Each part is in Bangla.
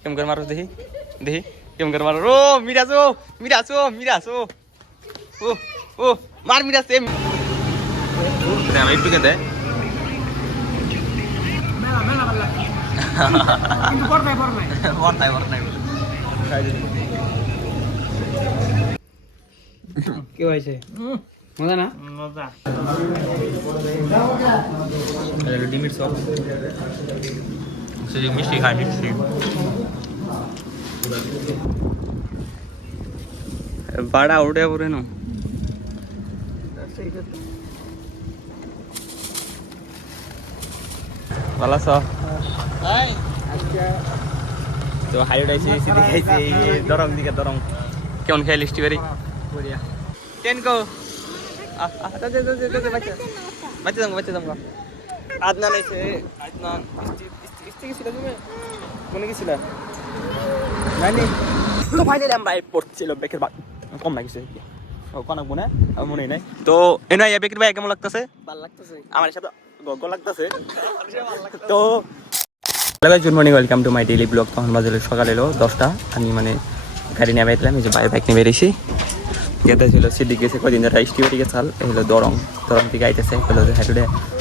কেমন করে মারো দেখি দেখি কেমন করে মারো ও মিরাজ ও মিরাজ ও মিরাজ ও ও ও মার মিরাজ এম আমি একটু দে কি হয়েছে মজা না মজা ডিমিট সব সেদিকে মিষ্টি খাই মিষ্টি বাড়া উঠে পড়ে না ভালো আছো তো হাই উঠাইছি সিধি খাইছি দরং দিকে দরং কেমন খাই লিস্টি বাড়ি টেন কো বাচ্চা বাচ্চা দাম আদনান আইছে আদনান ইস্তি গেছিল তুমি কোনে গেছিল নানি তো ফাইনালি আমরা পড়ছিল বেকের বাদ কম লাগিছে ও কোনা কোনে আমার মনে নাই তো এনা ইয়া বেকের ভাই কেমন লাগতেছে ভালো লাগতেছে আমার সাথে গগ লাগতেছে তো hello guys good morning welcome to my daily blog তখন বাজে সকাল এলো 10টা আমি মানে গাড়ি নিয়ে বেরলাম এই যে বাইক নিয়ে বেরিয়েছি যেতে ছিল সিদ্দিক গেছে কদিন ধরে স্টিভারিকে চাল এগুলো দরং থেকে আইতেছে এগুলো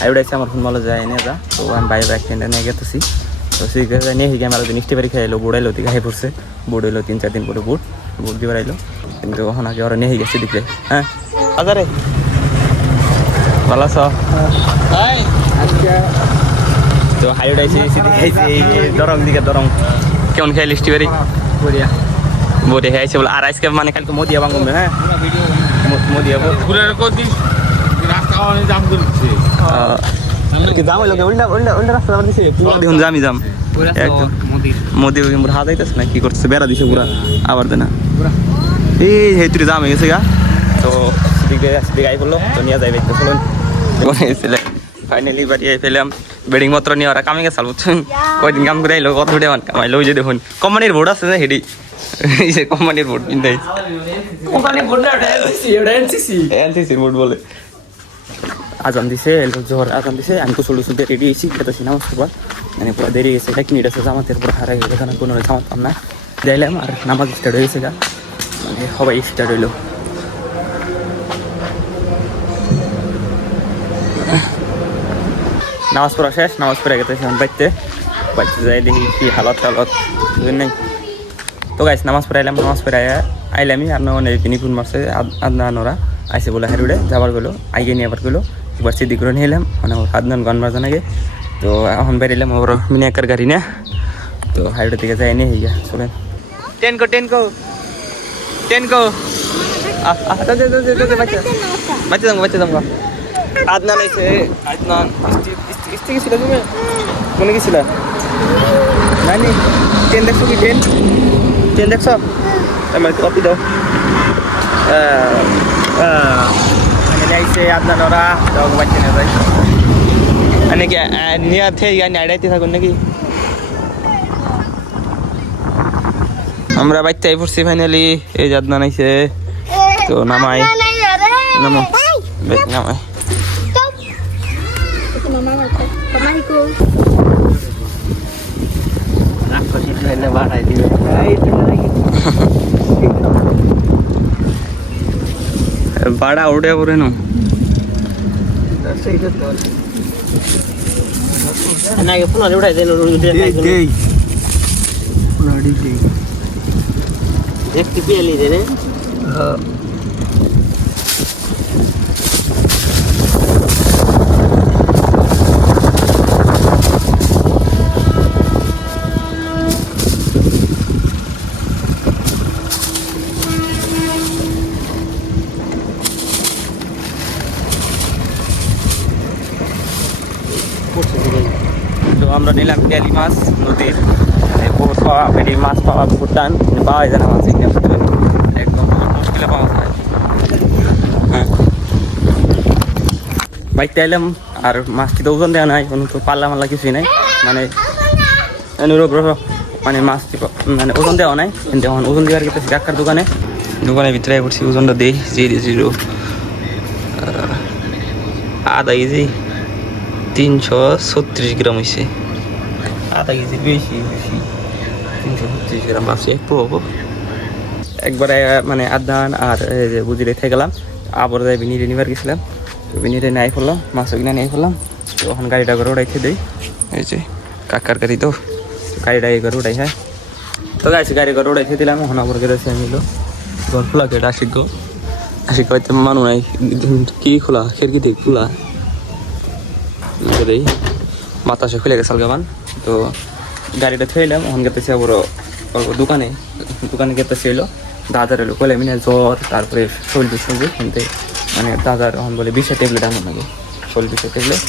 হাইরোড আইসে আমার ফোন ভালো যায় এনে যা তো আমি বাইরে বাইক কিনে নিয়ে গেতেছি তো সিদ্দিক নিয়ে হিগে আমার দিন স্টিভারি খাইলো বুড় আইলো দিকে হাই পড়ছে বুড় এলো 3-4 দিন পরে বুট দিবার আইলো কিন্তু ওখানে আগে ওরা নিয়ে গেছে দিকে হ্যাঁ আজারে ভালো আছো তো হাইরোড আইসি সিদ্দিক খাইছি দরং দিকে দরং কেমন খাইলি স্টিভারি বড়িয়া বড়িয়া খাইছে বলে আর আজকে মানে কালকে মোদিয়া বাঙ্গবে হ্যাঁ মোদিয়া জাম হইলো উল্টা রাস্তা দিছে দেখুন জামি জাম মোদি হাত আইতেছে না কি করছে বেড়া দিছে পুরা আবার দেনা এই হেতুরে জাম হয়ে গেছে গা তো দিকে আই পড়লো তো নিয়ে যাইবে চলুন এসেছিলে ফাইনালি বাড়ি ফেলাম বেডিং পত্র নিয়ে ওরা কামে গেছাল বুঝছেন কয়দিন কাম করে আইলো কত টাকা কামাইলো ওই যে দেখুন কোম্পানির বোর্ড আছে না হেডি এই যে কোম্পানির বোর্ড কিনতে কোম্পানির বোর্ড না এনসিসি বোর্ড বলে আজান দিছে জোহর আজান দিছে আমি কুসুল টুসুল দিয়ে রেডি হয়েছি খেতেছি নামাজ পড়বার মানে পুরো দেরি গেছে এটা কিনে গেছে জামাতের পুরো হারাই গেছে এখানে কোনো জামাত পাম না যাইলাম আর নামাজ স্টার্ট হয়ে গেছে গা মানে সবাই স্টার্ট হইলো নামাজ পড়া শেষ নামাজ পড়ে গেছে বাইতে যাই দেখি কি হালত বুঝলেন নাই তো গাইস নামাজ পড়ে আইলাম নামাজ পড়ে আইলামই আর মানে তিনি ফোন মারছে আদনান ওরা আইসে বলে হারুড়ে যাবার গেলো আইগে নিয়ে আবার গেলো একবার সিদ্ধি করে নিয়ে এলাম মানে ওর আদনান গান বাজান আগে তো এখন বেরিলাম ওর মিনি একার গাড়ি না তো হাইরোডের দিকে যাই নিয়ে হইয়া চলেন টেন কো বাচ্চা দাম আদনান আইছে আদনান ইস্তি গেছিল তুমি কোনে গেছিল নানি ট্রেন দেখছো কি ট্রেন দেখছো আমার কপি দাও আইছে আদনান ওরা যাও বাচ্চা নিয়ে যাই নাকি নিয়ে থেকে আড়াইতে থাকুন নাকি আমরা বাইতে আই পড়ছি ফাইনালি এই যে আদনান আইছে তো নামাই নামাই বাড়া উঠে পড়ে না তো আমরা নিলাম তেলি মাছ নদীর পোষ পাওয়া পেটি মাছ পাওয়া ভুটান পাওয়া যায় না মাছ একদম মুশকিলে পাওয়া যায় হ্যাঁ বাইকটা এলাম আর মাছটি তো ওজন দেওয়া নাই কোনো তো পাল্লা মাল্লা কিছুই নাই মানে মানে মাছটি মানে ওজন দেওয়া নাই কিন্তু এখন ওজন দেওয়ার গেছে ডাক্তার দোকানের ভিতরে করছি ওজনটা দিই 0 আধা কেজি 336 গ্রাম হয়েছে আধা কেজির বেশি 325 গ্রাম আছে প্রভু একবারে মানে আদান আর এই যে বুঝি রেখে গেলাম আবার যাই বিনিরে নিবার গেছিলাম তো বিনিরে নাই ফেললাম মাছও কিনে নিয়ে ফেললাম তো ওখানে গাড়িটা করে উড়াইতে দিই এই যে কাকার গাড়ি তো গাড়িটা এই করে উড়াই হ্যাঁ তো গাইছি গাড়ি করে উড়াইতে দিলাম ওখানে আবার গেছে আমি ঘর খোলা কেটে আশিক হয়তো মানু নাই কি খোলা খিড়কি দিক খোলা দেই বাতাসে খুলে গেছে গাবান তো গাড়িটা থইলাম ওখানে গেতেছি আবার দোকানে গেতেছি এলো দাদার এলো কলে মিনে জ্বর তারপরে শরীর সঙ্গে শুনতে মানে দাদার ওখান বলে 20 ট্যাবলেট আনবো নাকি 20 ট্যাবলেট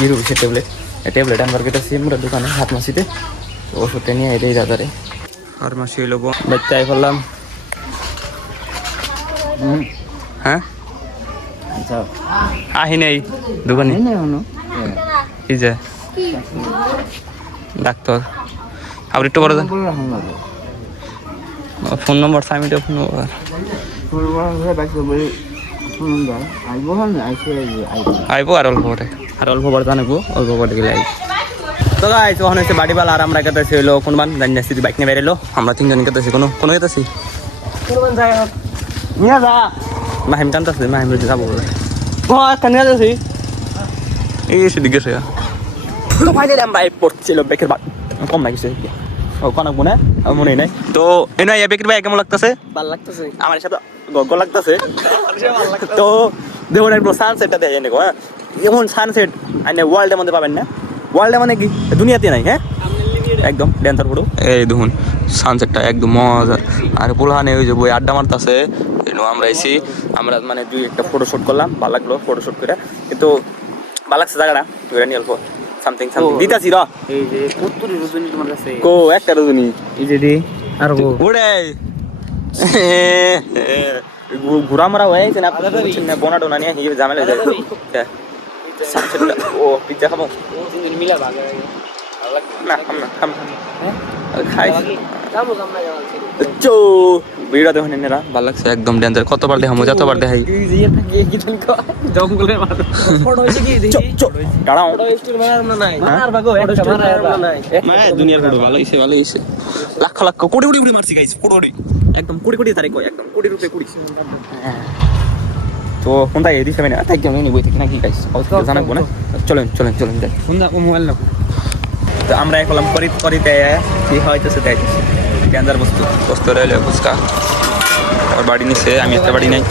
20 ট্যাবলেট আনবার গেতেছি আমরা দোকানে হাত মাসিতে ওষুধটা নিয়ে এটাই দাদারে আর মাসি এলো বাচ্চা আই ফেললাম হ্যাঁ আহি নেই দোকানে কি যে ডাক্তার আবার একটু বড় ফোন নম্বর সামিটা ফোন নম্বর আইবো আর অল্প বড় জানাবো অল্প বড় গেলে আইব তো গাইস ওখানে হচ্ছে বাড়িওয়ালা আর আমরা কেটেছি হইলো কোনবান জানি আসছি বাইক নিয়ে বেরোলো আমরা তিনজন কেটেছি কোনো কেটেছি নিয়ে যা মাহিম টানতেছে মাহিম রয়েছে যাবো বলে নিয়ে যাচ্ছি এই সেদিকে সে তো ফাইনালি আমরা পড়ছিল বেকের বাদ কম লাগিছে ও কোনাক মনে মনে নাই তো এনা এই বেকের ভাই কেমন লাগতেছে ভালো লাগতেছে আমার সাথে গগ লাগতেছে তো দেখুন একটু সানসেটটা দেখেন দেখো হ্যাঁ এমন সানসেট আইনে ওয়ার্ল্ডের মধ্যে পাবেন না ওয়ার্ল্ডে মানে কি দুনিয়াতে নাই হ্যাঁ একদম ড্যান্সার ফটো এই দেখুন সানসেটটা একদম মজা আর পোলাহানে ওই যে বই আড্ডা মারতেছে আমরা এসি আমরা মানে দুই একটা ফটোশুট করলাম ভালো লাগলো ফটোশুট করে কিন্তু ভালো লাগছে জায়গাটা তুই নিয়ে অল্প সামথিং দিতাছি র এই যে কতরি রজনী তোমার কাছে কো একটা রজনী এই যে দি আর ওড়ে ঘুরা মারা হয়ে গেছে না না বোনাটো না নিয়ে হিয়ে ঝামেলা হয়ে যায় সানসেটটা ও পিজ্জা খাবো মিলা ভালো না খাম খাই চো ভিডিও দেখুন এনারা ভালো লাগছে একদম ডেঞ্জার কতবার দেখামো যতবার দেখাই জঙ্গলের ফটো হইছে কি দেখি দাঁড়াও ফটো স্টোর মারার না নাই মারার ভাগো একটা মারার না নাই মানে দুনিয়ার ফটো ভালো হইছে লাখ লাখ কোটি কোটি মারছি গাইস কোটি একদম কোটি তারিখ একদম কোটি রূপে কোটি তো কোনটা এই দিছে মানে থাকি আমি বই থেকে নাকি গাইস জানাবো না চলেন যাই কোনটা মোবাইল না তো আমরা এখন করিতে কি হইতেছে দেখতেছি ডেঞ্জার বস্তু রইলো ফুচকা আর বাড়ি নিছে আমি একটা বাড়ি নাই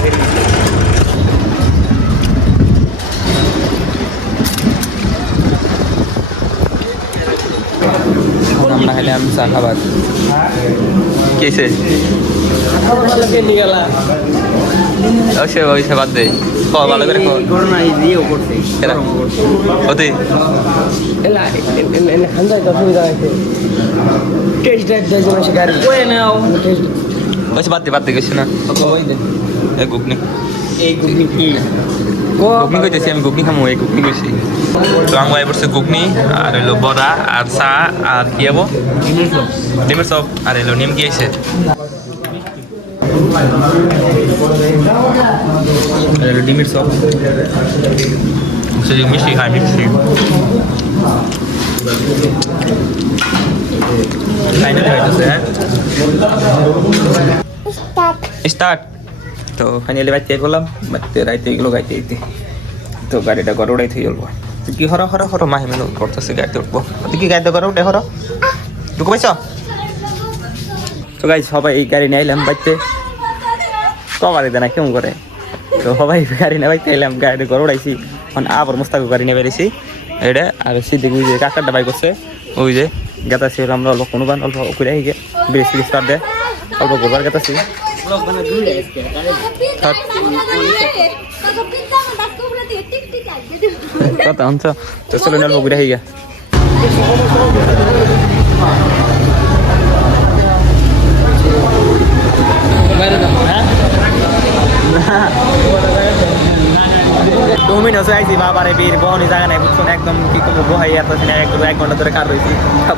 আমরা হলে আমি চা খাবার কেছে ওইসে বাদ দে ভালো করে হতে বাদ দে গেছি না ঘুগনি ঘুগনি কইতেছি আমি ঘুগনি খামো এই ঘুগনি কইছি তো আমি বসে ঘুগনি আর হইলো বড়া আর চা আর কি হবো ডিমের চপ আর হইলো নিম কি আছে ডিমের চপ মিষ্টি খাই মিষ্টি ফাইনালি হইতেছে হ্যাঁ স্টার্ট তো ফাইনালি বাইতে করলাম বাইতে রাইতে এগুলো গাইতে দিতে তো গাড়িটা ঘরে উড়াইতে চলবো কি হর মাহি মেনু করতেছে গাড়িতে উঠবো তুই কি গাড়িতে ঘরে উঠে হর ঢুকে পাইছ তো গাই সবাই এই গাড়ি নিয়ে এলাম বাইতে কমারে দেনা কেমন করে তো সবাই গাড়ি নিয়ে বাইতে এলাম গাড়ি ঘরে উড়াইছি মানে আবার মোস্তাকে গাড়ি নিয়ে বেরিয়েছি এটা আর সেদিকে ওই যে কাকারটা বাইক করছে ওই যে গেতাছি আমরা অল্প কোনোবান অল্প করে গিয়ে ব্রেস ফ্রিজ কাট দেয় অল্প ঘুরবার গেতাছি কথা হচ্ছে তো চলো অল্প ঘুরে গিয়ে ডোমিনোসে আইছি বাবারে বীর বহনি জায়গা নাই বুঝছো একদম কি করবো বহাই আসতেছে না 1 ঘন্টা ধরে কার রয়েছি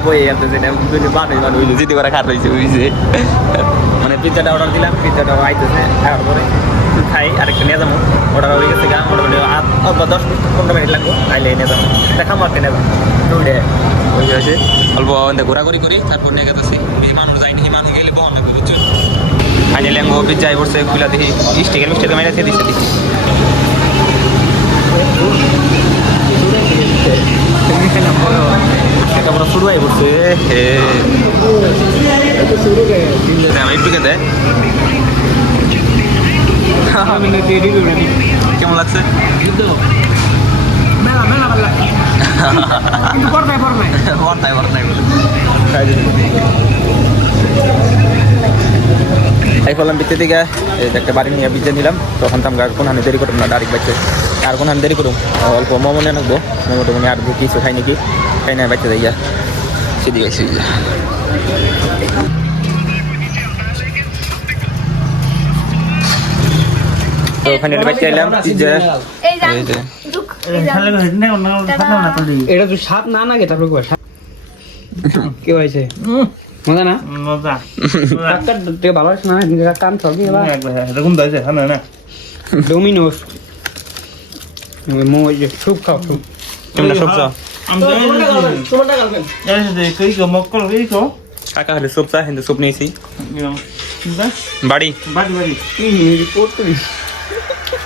বই আসতেছে না হইলো জিতে করে কার রয়েছে বুঝছে মানে পিজ্জাটা অর্ডার দিলাম পিজ্জাটা আইতেছে খাওয়ার পরে খাই আরেকটা নিয়ে যাবো অর্ডার হয়ে গেছে গা মোটামুটি 10-15 মিনিট লাগবো খাইলে নিয়ে যাবো দেখাবো আর নিয়ে যাবো ওই হয়েছে অল্প ঘোরাঘুরি করি তারপর নিয়ে গেতেছি মানুষ যায়নি মানুষ গেলে বহন লাগবে বুঝছো ফাইনালি আমি অফিস যাই পড়ছে খুলে দেখি স্টিকের মিস্টেকে মেরে দিচ্ছে দেখি পুরো শুরু হয়ে পড়ছে একটুকে দেয় কেমন লাগছে এই ফলাম বিতে দিকে একটা বাড়ি নিয়ে বিজে নিলাম তখন তো আমরা কোন আমি দেরি করতাম না ডাইরেক্ট বাইতে আর কোন আমি দেরি করুম অল্প মোমো নিয়ে রাখবো মোমো টোমো আর কিছু খাই নাকি খাই না বাইতে যাই সেদিকে সেদিকে তো ফাইনালি বাইতে এলাম পিজ্জা এটা তো স্বাদ না নাকি তারপর কি হয়েছে মজা না ডাক্তার থেকে ভালো আছে না কাম চলবে এরকম দাইছে হ্যাঁ না ডোমিনোস স্যুপ খাও স্যুপ কেমন সবসা কাকা হলে সবসা কিন্তু সুপ নিয়েছি বাড়ি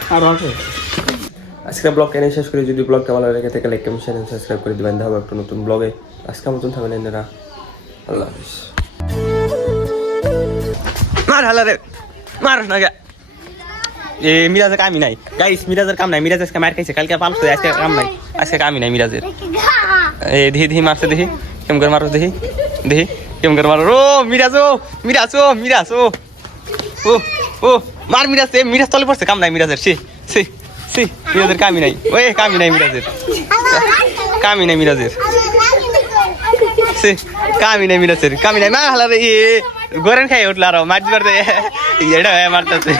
আর আছে আজকে ব্লগ এনে শেষ করে যদি ব্লগটা ভালো লেগে থাকে লাইক কমেন্ট শেয়ার সাবস্ক্রাইব করে দিবেন দেখা হবে একটা নতুন ব্লগে আজকে মতন থাকবেন এনারা আল্লাহ হাফিজ মার হালারে মার না গা এ মিরাজের কামই নাই গাইস মিরাজের কাম নাই মিরাজ আজকে মার খাইছে কালকে পালছে আজকে কাম নাই আজকে কামই নাই মিরাজের এই দেখি দেখি মারছে দেখি কেমন করে মারো দেখি দেখি কেমন করে মারো ও মিরাজ ও মিরাজ ও মিরাজ ও ও ও মার মিরাজ এ মিরাজ তলে পড়ছে কাম নাই মিরাজের সে সে সে মিরাজের কামই নাই ওই কামই নাই মিরাজের কামই নাই মিরাজের সে কামই নাই মিরাজের কামই নাই মা হালারে এ গোরেন খাই উঠলো আরো মাছ মারতে এটা মারতেছে